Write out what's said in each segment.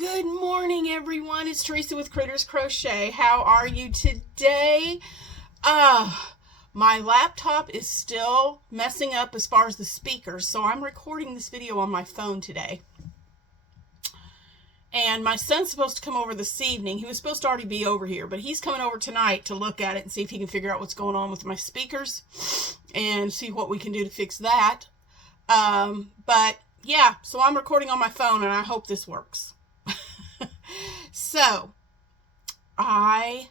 Good morning, everyone. It's Teresa with Critters Crochet. How are you today? Uh, my laptop is still messing up as far as the speakers, so I'm recording this video on my phone today. And my son's supposed to come over this evening. He was supposed to already be over here, but he's coming over tonight to look at it and see if he can figure out what's going on with my speakers and see what we can do to fix that. But yeah, so I'm recording on my phone and I hope this works. So, I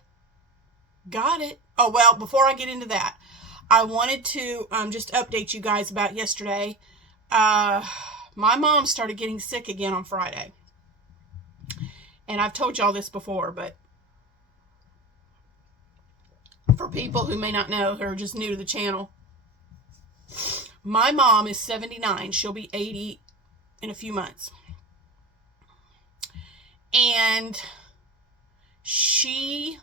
got it. Oh, well, before I get into that, I wanted to just update you guys about yesterday. My mom started getting sick again on Friday. And I've told y'all this before, but for people who may not know, who are just new to the channel, my mom is 79. She'll be 80 in a few months. And she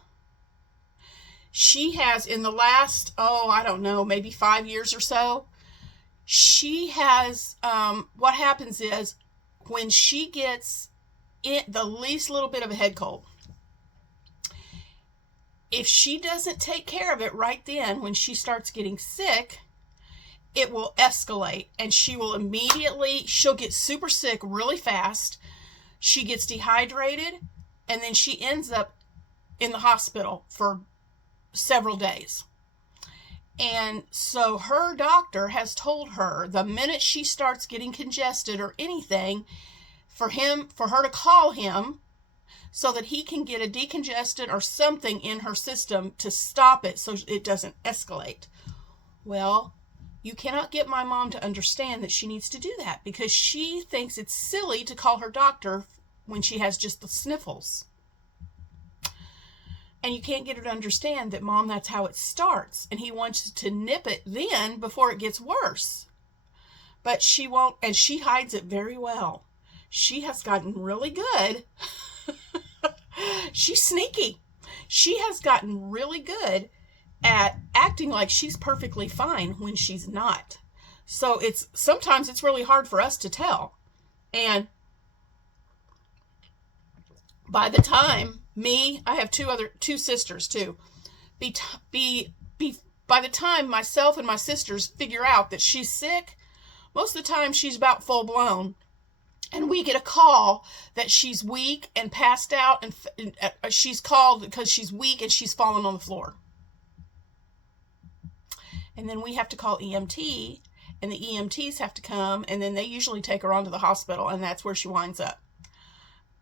has, in the last, I don't know, maybe 5 years or so, she has, what happens is, when she gets the least little bit of a head cold, if she doesn't take care of it right then, when she starts getting sick, it will escalate, and she'll get super sick really fast. She gets dehydrated, and then she ends up in the hospital for several days. And so her doctor has told her the minute she starts getting congested or anything, for her to call him so that he can get a decongestant or something in her system to stop it so it doesn't escalate. Well, you cannot get my mom to understand that she needs to do that because she thinks it's silly to call her doctor when she has just the sniffles. And you can't get her to understand that, Mom, that's how it starts. And he wants to nip it then before it gets worse. But she won't, and she hides it very well. She has gotten really good. She's sneaky. She has gotten really good at acting like she's perfectly fine when she's not. So sometimes it's really hard for us to tell. And by the time I have two sisters too. By the time myself and my sisters figure out that she's sick, most of the time she's about full blown. And we get a call that she's weak and passed out, and she's called because she's weak and she's fallen on the floor. And then we have to call EMT, and the EMTs have to come, and then they usually take her on to the hospital, and that's where she winds up.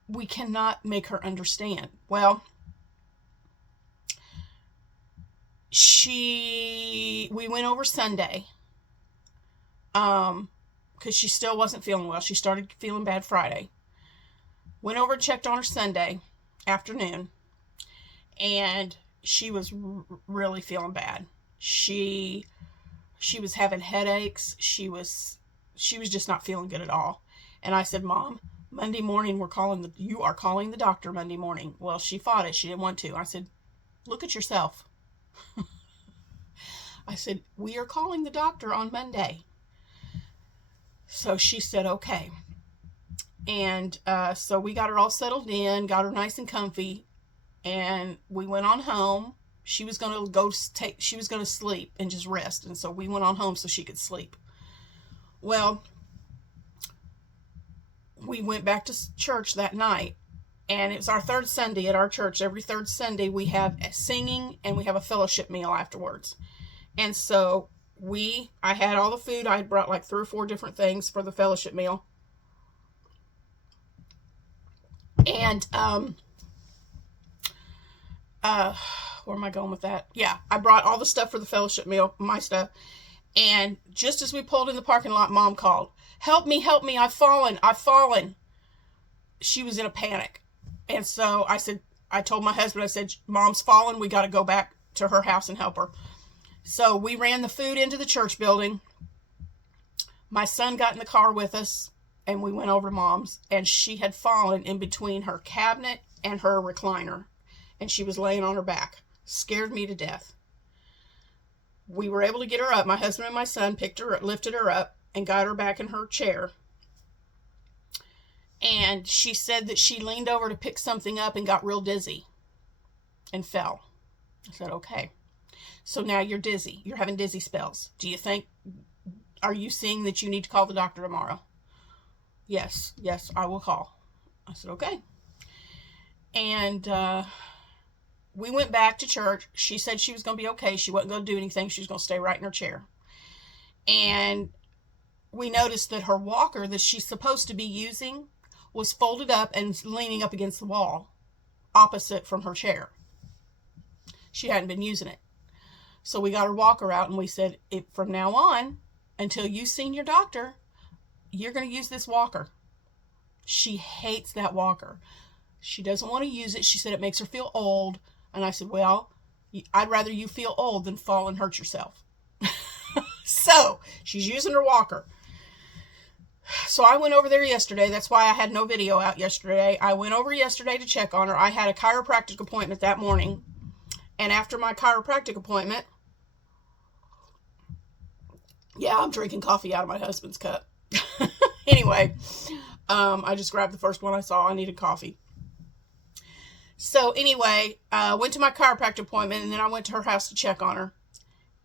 We cannot make her understand. Well, we went over Sunday, because she still wasn't feeling well. She started feeling bad Friday. Went over and checked on her Sunday afternoon, and she was really feeling bad. She was having headaches. She was just not feeling good at all. And I said, Mom, Monday morning you are calling the doctor Monday morning. Well, she fought it. She didn't want to. I said, look at yourself. I said, we are calling the doctor on Monday. So she said, okay. And so we got her all settled in, got her nice and comfy, and we went on home. She was going to sleep and just rest. And so we went on home so she could sleep. Well, we went back to church that night, and it was our third Sunday at our church. Every third Sunday we have a singing and we have a fellowship meal afterwards. And so I had all the food. I had brought like 3 or 4 different things for the fellowship meal. And where am I going with that? Yeah, I brought all the stuff for the fellowship meal, my stuff. And just as we pulled in the parking lot, Mom called, help me, I've fallen. She was in a panic. And so I told my husband, I said, Mom's fallen. We got to go back to her house and help her. So we ran the food into the church building. My son got in the car with us, and we went over to Mom's, and she had fallen in between her cabinet and her recliner, and she was laying on her back. Scared me to death. We were able to get her up. My husband and my son lifted her up, and got her back in her chair. And she said that she leaned over to pick something up and got real dizzy and fell. I said, okay. So now you're dizzy. You're having dizzy spells. Are you seeing that you need to call the doctor tomorrow? Yes, I will call. I said, okay. And we went back to church. She said she was going to be okay. She wasn't going to do anything. She was going to stay right in her chair. And we noticed that her walker that she's supposed to be using was folded up and leaning up against the wall opposite from her chair. She hadn't been using it. So we got her walker out and we said, from now on, until you've seen your doctor, you're going to use this walker. She hates that walker. She doesn't want to use it. She said it makes her feel old. And I said, well, I'd rather you feel old than fall and hurt yourself. So she's using her walker. So I went over there yesterday. That's why I had no video out yesterday. I went over yesterday to check on her. I had a chiropractic appointment that morning. And after my chiropractic appointment, yeah, I'm drinking coffee out of my husband's cup. Anyway, I just grabbed the first one I saw. I needed coffee. So anyway, went to my chiropractic appointment, and then I went to her house to check on her.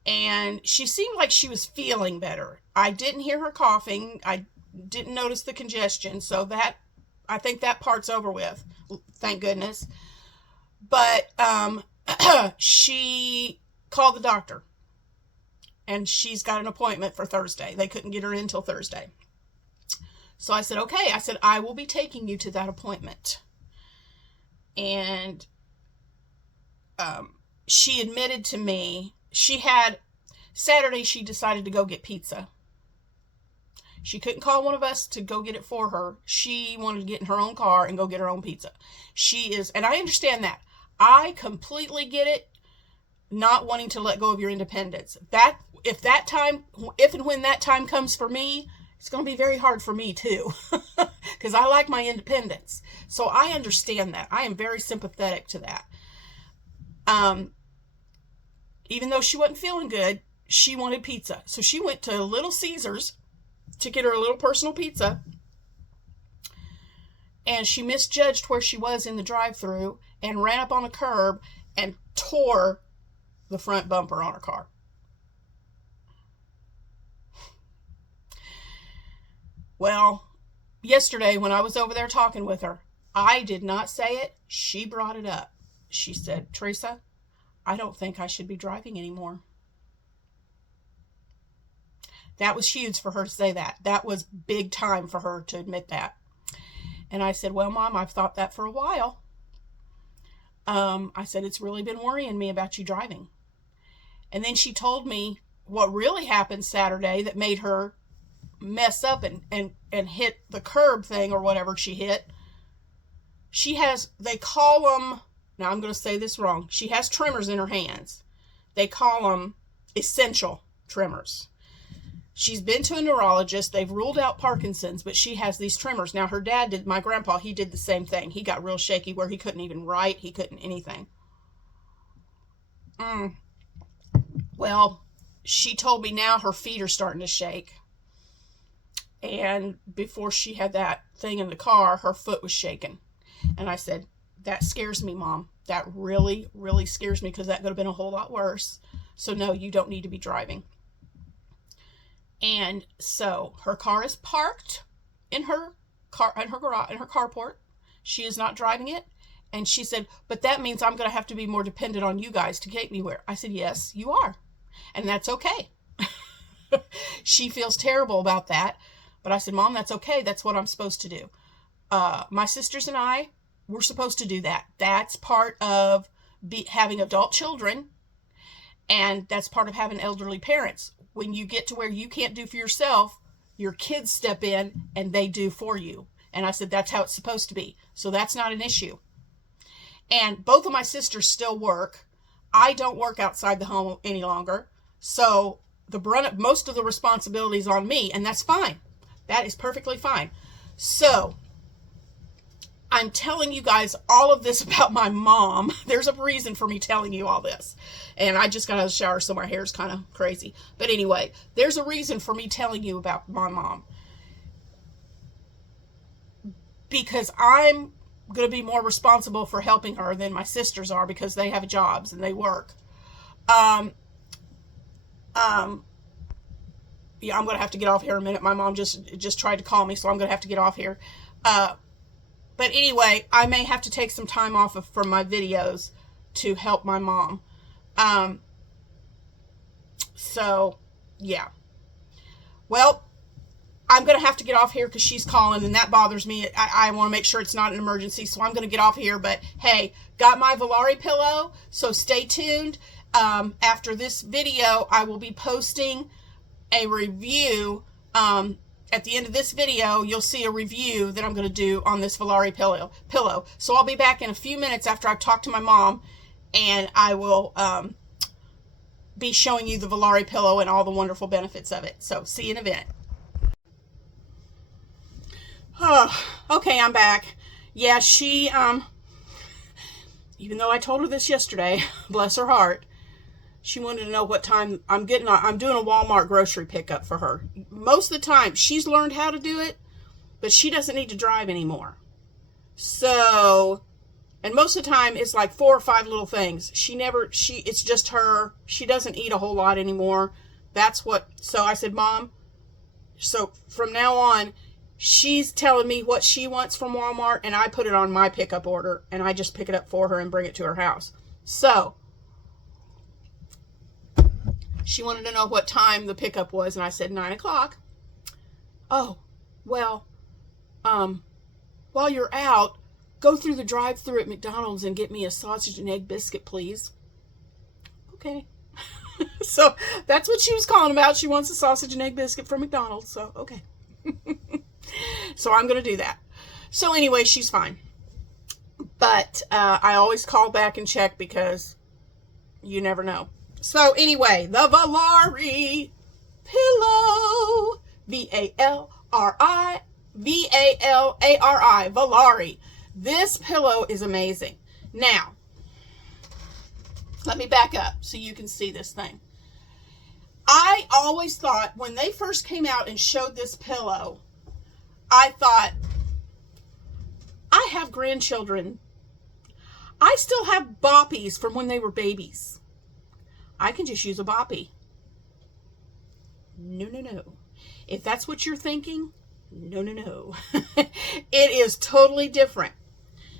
And she seemed like she was feeling better. I didn't hear her coughing. I didn't notice the congestion. So I think that part's over with. Thank goodness. But she called the doctor. And she's got an appointment for Thursday. They couldn't get her in until Thursday. So I said, okay. I said, I will be taking you to that appointment. And she admitted to me, Saturday she decided to go get pizza. She couldn't call one of us to go get it for her. She wanted to get in her own car and go get her own pizza. And I understand that. I completely get it, not wanting to let go of your independence. If and when that time comes for me, it's going to be very hard for me too, because I like my independence. So I understand that. I am very sympathetic to that. Even though she wasn't feeling good, she wanted pizza. So she went to Little Caesars to get her a little personal pizza. And she misjudged where she was in the drive-thru and ran up on a curb and tore the front bumper on her car. Well, yesterday when I was over there talking with her, I did not say it. She brought it up. She said, Teresa, I don't think I should be driving anymore. That was huge for her to say that. That was big time for her to admit that. And I said, well, Mom, I've thought that for a while. I said, it's really been worrying me about you driving. And then she told me what really happened Saturday that made her mess up and hit the curb thing or whatever she hit. They call them, now I'm going to say this wrong. She has tremors in her hands. They call them essential tremors. She's been to a neurologist. They've ruled out Parkinson's, but she has these tremors. Now, her dad my grandpa, he did the same thing. He got real shaky where he couldn't even write. He couldn't anything. Well, she told me now her feet are starting to shake. And before she had that thing in the car, her foot was shaking. And I said, that scares me, Mom. That really, really scares me because that could have been a whole lot worse. So no, you don't need to be driving. And so her car is parked in her garage, in her carport. She is not driving it. And she said, but that means I'm going to have to be more dependent on you guys to take me where. I said, yes, you are. And that's okay. She feels terrible about that. But I said, Mom, that's okay. That's what I'm supposed to do. My sisters and I, we're supposed to do that. That's part of having adult children. And that's part of having elderly parents. When you get to where you can't do for yourself, your kids step in and they do for you. And I said, that's how it's supposed to be. So that's not an issue. And both of my sisters still work. I don't work outside the home any longer. So most of the responsibility is on me, and that's fine. That is perfectly fine. So I'm telling you guys all of this about my mom. There's a reason for me telling you all this. And I just got out of the shower, so my hair's kind of crazy. But anyway, there's a reason for me telling you about my mom. because I'm going to be more responsible for helping her than my sisters are because they have jobs and they work. Um, um, yeah, I'm going to have to get off here in a minute. My mom just tried to call me, so I'm going to have to get off here. But anyway, I may have to take some time off from my videos to help my mom. So, yeah. Well, I'm going to have to get off here because she's calling, and that bothers me. I want to make sure it's not an emergency, so I'm going to get off here. But, hey, got my Valari pillow, so stay tuned. After this video, I will be posting a review. At the end of this video, you'll see a review that I'm going to do on this Valari pillow. So I'll be back in a few minutes after I've talked to my mom, and I will be showing you the Valari pillow and all the wonderful benefits of it. So see you in a bit. Oh, okay, I'm back. Yeah, she, even though I told her this yesterday, bless her heart, she wanted to know what time I'm doing a Walmart grocery pickup for her. Most of the time, she's learned how to do it, but she doesn't need to drive anymore. So, and most of the time, it's like 4 or 5 little things. It's just her. She doesn't eat a whole lot anymore. So I said, Mom, so from now on, she's telling me what she wants from Walmart, and I put it on my pickup order, and I just pick it up for her and bring it to her house. So, she wanted to know what time the pickup was, and I said 9 o'clock. Oh, well, while you're out, go through the drive-thru at McDonald's and get me a sausage and egg biscuit, please. Okay. So that's what she was calling about. She wants a sausage and egg biscuit from McDonald's, so okay. So I'm going to do that. So anyway, she's fine. But I always call back and check because you never know. So anyway, the Valari pillow, V-A-L-A-R-I, Valari. This pillow is amazing. Now, let me back up so you can see this thing. I always thought when they first came out and showed this pillow, I thought, I have grandchildren. I still have boppies from when they were babies. I can just use a boppy. No, no, no. If that's what you're thinking, no, no, no. It is totally different.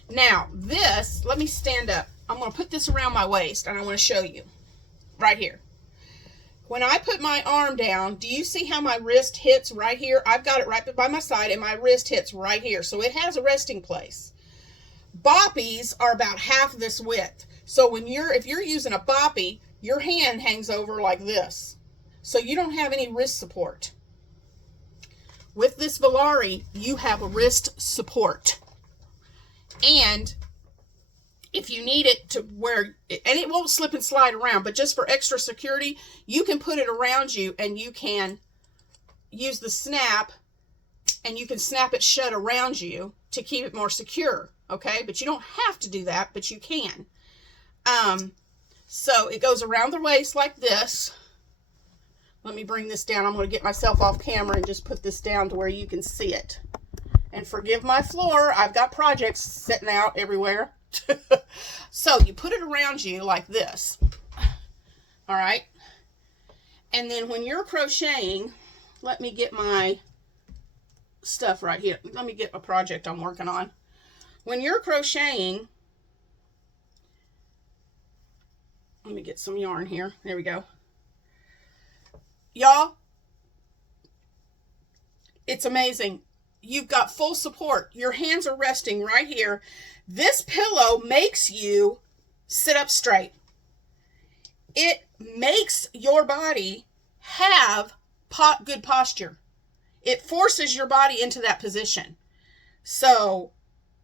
Now, this, let me stand up. I'm going to put this around my waist, and I want to show you. Right here. When I put my arm down, do you see how my wrist hits right here? I've got it right by my side, and my wrist hits right here. So it has a resting place. Boppies are about half this width. So if you're using a boppy, your hand hangs over like this. So you don't have any wrist support. With this Valari, you have a wrist support. And if you need it to where, and it won't slip and slide around, but just for extra security, you can put it around you and you can use the snap and you can snap it shut around you to keep it more secure. Okay, but you don't have to do that, but you can. So it goes around the waist like this. Let me bring this down. I'm going to get myself off camera and just put this down to where you can see it. And forgive my floor. I've got projects sitting out everywhere. So you put it around you like this. All right. And then when you're crocheting, let me get my stuff right here. Let me get a project I'm working on. When you're crocheting, let me get some yarn here. There we go. Y'all, it's amazing. You've got full support. Your hands are resting right here. This pillow makes you sit up straight. It makes your body have good posture. It forces your body into that position. So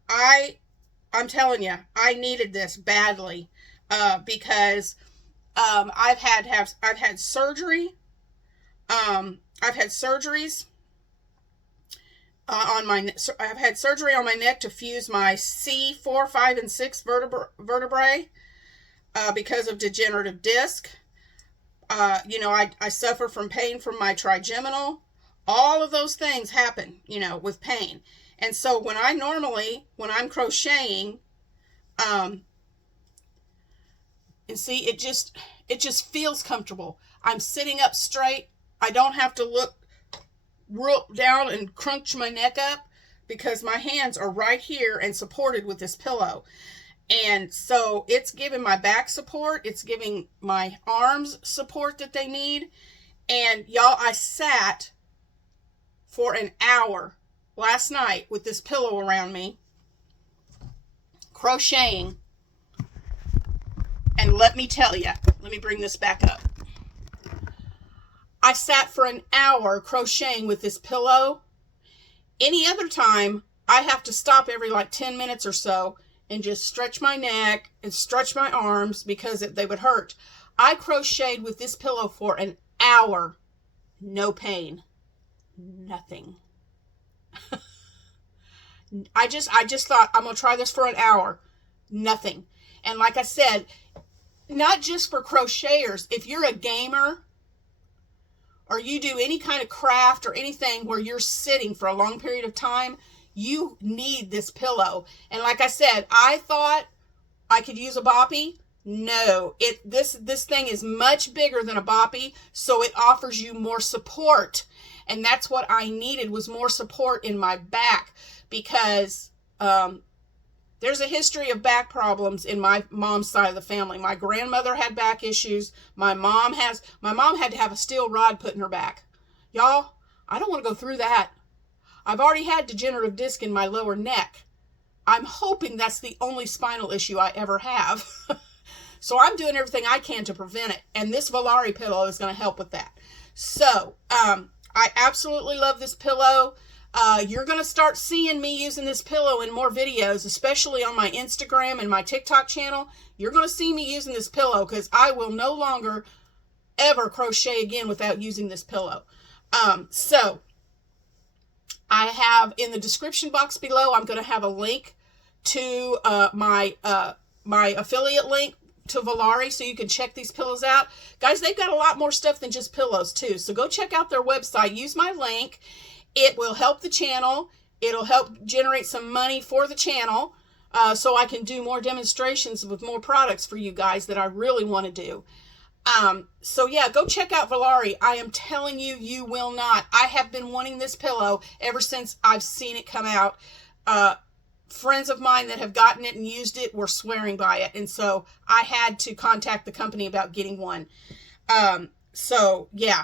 I'm telling you, I needed this badly because I've had surgery. I've had surgeries I've had surgery on my neck to fuse my C4, 5, and 6 vertebrae because of degenerative disc. I suffer from pain from my trigeminal. All of those things happen, you know, with pain. And so when I'm crocheting, and see, it just feels comfortable. I'm sitting up straight. I don't have to look real down and crunch my neck up because my hands are right here and supported with this pillow. And so it's giving my back support. It's giving my arms support that they need. And y'all, I sat for an hour last night with this pillow around me, crocheting. And let me tell you, let me bring this back up. I sat for an hour crocheting with this pillow. Any other time, I have to stop every like 10 minutes or so and just stretch my neck and stretch my arms because they would hurt. I crocheted with this pillow for an hour. No pain. Nothing. I just thought, I'm going to try this for an hour. Nothing. And like I said, not just for crocheters. If you're a gamer or you do any kind of craft or anything where you're sitting for a long period of time, you need this pillow. And like I said, I thought I could use a boppy. No, this thing is much bigger than a boppy, so it offers you more support. And that's what I needed, was more support in my back, because there's a history of back problems in my mom's side of the family. My grandmother had back issues. My mom had to have a steel rod put in her back. Y'all, I don't want to go through that. I've already had degenerative disc in my lower neck. I'm hoping that's the only spinal issue I ever have. So I'm doing everything I can to prevent it. And this Valari pillow is going to help with that. So I absolutely love this pillow. You're going to start seeing me using this pillow in more videos, especially on my Instagram and my TikTok channel. You're going to see me using this pillow because I will no longer ever crochet again without using this pillow. So I have in the description box below, I'm going to have a link to my affiliate link to Valari, so you can check these pillows out. Guys, they've got a lot more stuff than just pillows too. So go check out their website. Use my link. It will help the channel. It'll help generate some money for the channel, so I can do more demonstrations with more products for you guys that I really want to do. So yeah, go check out Valari. I am telling you, you will not. I have been wanting this pillow ever since I've seen it come out. Friends of mine that have gotten it and used it were swearing by it. And so I had to contact the company about getting one. So yeah,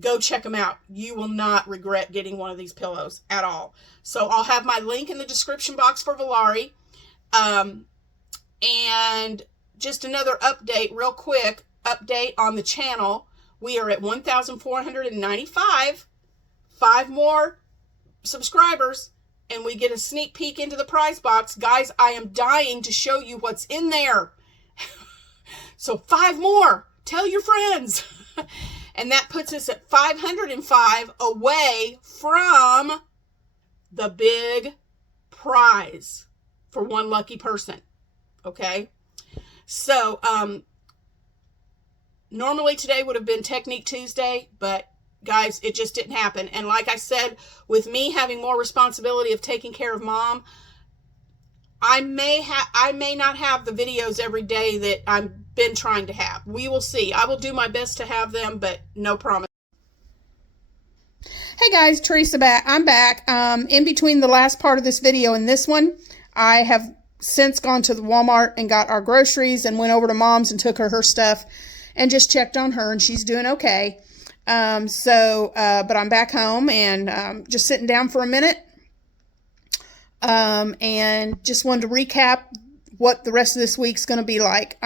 go check them out. You will not regret getting one of these pillows at all. So I'll have my link in the description box for Valari. And just another update, real quick update on the channel. We are at 1,495, 5 more subscribers, and we get a sneak peek into the prize box. Guys, I am dying to show you what's in there. So 5 more. Tell your friends. And that puts us at 505 away from the big prize for one lucky person. Okay? So, normally today would have been Technique Tuesday, but guys, it just didn't happen. And like I said, with me having more responsibility of taking care of Mom, I may not have the videos every day that I've been trying to have. We will see. I will do my best to have them, but no promise. Hey guys, Teresa back. I'm back. In between the last part of this video and this one, I have since gone to the Walmart and got our groceries and went over to Mom's and took her stuff and just checked on her, and she's doing okay. But I'm back home and just sitting down for a minute. And just wanted to recap what the rest of this week's going to be like.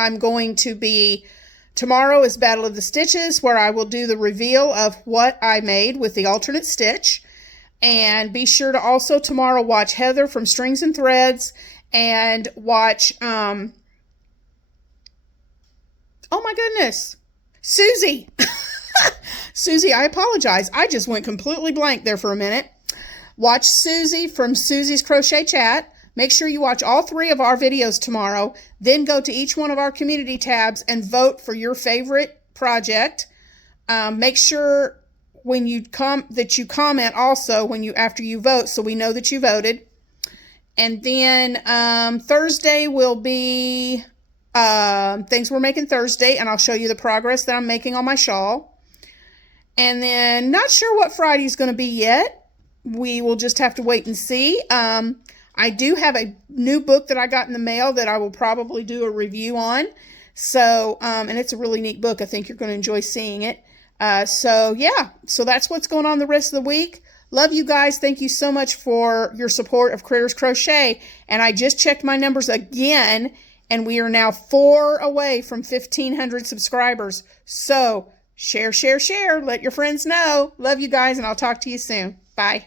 Tomorrow is Battle of the Stitches, where I will do the reveal of what I made with the alternate stitch. And be sure to also tomorrow watch Heather from Strings and Threads and watch, oh my goodness, Susie. Susie, I apologize. I just went completely blank there for a minute. Watch Susie from Susie's Crochet Chat. Make sure you watch all 3 of our videos tomorrow. Then go to each one of our community tabs and vote for your favorite project. Make sure when you comment also when you after you vote, so we know that you voted. And then Thursday will be things we're making Thursday, and I'll show you the progress that I'm making on my shawl. And then not sure what Friday's going to be yet. We will just have to wait and see. I do have a new book that I got in the mail that I will probably do a review on. So, and it's a really neat book. I think you're going to enjoy seeing it. So yeah, so that's what's going on the rest of the week. Love you guys. Thank you so much for your support of Critters Crochet. And I just checked my numbers again, and we are now 4 away from 1,500 subscribers. So share, share, share. Let your friends know. Love you guys, and I'll talk to you soon. Bye.